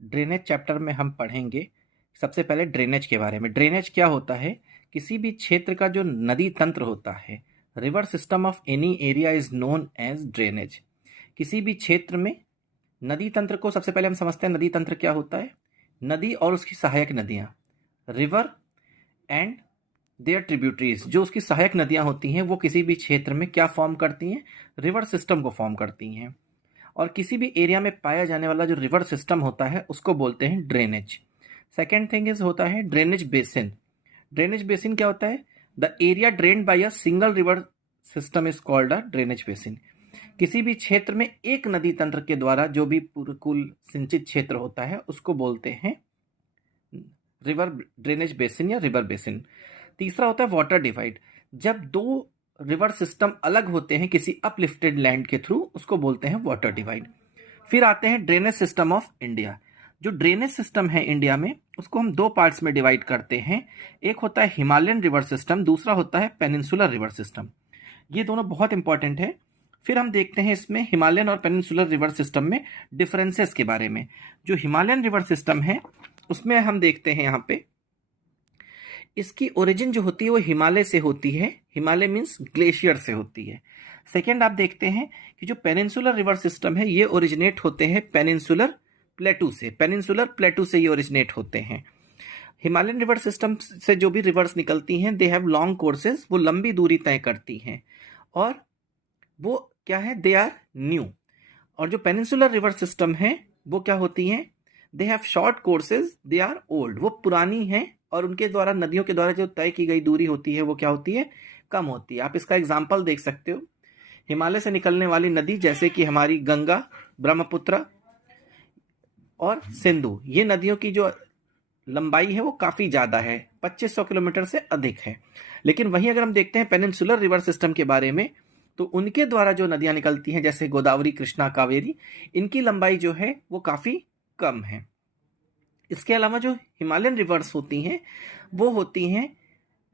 Drainage chapter में हम पढ़ेंगे सबसे पहले ड्रेनेज के बारे में। ड्रेनेज क्या होता है? किसी भी क्षेत्र का जो नदी तंत्र होता है, river system of any area is known as drainage. किसी भी क्षेत्र में नदी तंत्र को सबसे पहले हम समझते हैं। नदी तंत्र क्या होता है? नदी और उसकी सहायक नदियाँ, रिवर एंड देयर ट्रिब्यूटरीज, जो उसकी सहायक नदियाँ होती हैं वो किसी भी क्षेत्र में क्या फॉर्म करती हैं? रिवर सिस्टम को फॉर्म करती हैं। और किसी भी एरिया में पाया जाने वाला जो रिवर सिस्टम होता है उसको बोलते हैं ड्रेनेज। सेकेंड थिंग इज होता है ड्रेनेज बेसिन। ड्रेनेज बेसिन क्या होता है? The area drained by a single river system is called a drainage basin. किसी भी क्षेत्र में एक नदी तंत्र के द्वारा जो भी कुल सिंचित क्षेत्र होता है उसको बोलते हैं रिवर ड्रेनेज बेसिन या रिवर बेसिन। तीसरा होता है वाटर डिवाइड। जब दो रिवर सिस्टम अलग होते हैं किसी अपलिफ्टेड लैंड के थ्रू, उसको बोलते हैं वाटर डिवाइड। फिर आते हैं ड्रेनेज सिस्टम ऑफ इंडिया। जो ड्रेनेज सिस्टम है इंडिया में उसको हम दो पार्ट्स में डिवाइड करते हैं। एक होता है हिमालयन रिवर सिस्टम, दूसरा होता है पेनिनसुलर रिवर सिस्टम। ये दोनों बहुत इंपॉर्टेंट है। फिर हम देखते हैं इसमें हिमालयन और पेनिनसुलर रिवर सिस्टम में डिफरेंसेस के बारे में। जो हिमालयन रिवर सिस्टम है उसमें हम देखते हैं यहाँ पे इसकी ओरिजिन जो होती है वो हिमालय से होती है। हिमालय मीन्स ग्लेशियर से होती है। सेकेंड आप देखते हैं कि जो पेनिनसुलर रिवर सिस्टम है ये ओरिजिनेट होते हैं पेनिनसुलर प्लेटू से। पेनिनसुलर प्लेटू से ये ओरिजिनेट होते हैं। हिमालयन रिवर सिस्टम से जो भी रिवर्स निकलती हैं दे हैव लॉन्ग कोर्सेज, वो लंबी दूरी तय करती हैं और वो क्या है? They are new. और जो पेनिनसुलर रिवर सिस्टम है वो क्या होती हैं? They have short courses, they are old. वो पुरानी हैं और उनके द्वारा नदियों के द्वारा जो तय की गई दूरी होती है वो क्या होती है? कम होती है। आप इसका एग्जाम्पल देख सकते हो। हिमालय से निकलने वाली नदी जैसे कि हमारी गंगा, ब्रह्मपुत्र और सिंधु, ये नदियों की जो लंबाई है वो काफ़ी ज़्यादा है, 2500 किलोमीटर से अधिक है। लेकिन वहीं अगर हम देखते हैं पेनिनसुलर रिवर सिस्टम के बारे में तो उनके द्वारा जो नदियाँ निकलती हैं जैसे गोदावरी, कृष्णा, कावेरी, इनकी लंबाई जो है वो काफ़ी कम है। इसके अलावा जो हिमालयन रिवर्स होती हैं वो होती हैं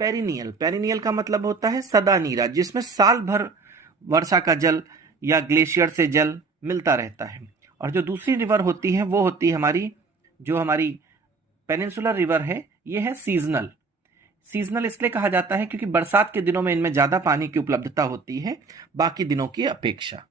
पेरिनियल। पेरिनियल का मतलब होता है सदा नीरा, जिसमें साल भर वर्षा का जल या ग्लेशियर से जल मिलता रहता है। और जो दूसरी रिवर होती है वो होती है हमारी पेनिनसुलर रिवर है, ये है सीजनल। सीजनल इसलिए कहा जाता है क्योंकि बरसात के दिनों में इनमें ज़्यादा पानी की उपलब्धता होती है बाकी दिनों की अपेक्षा।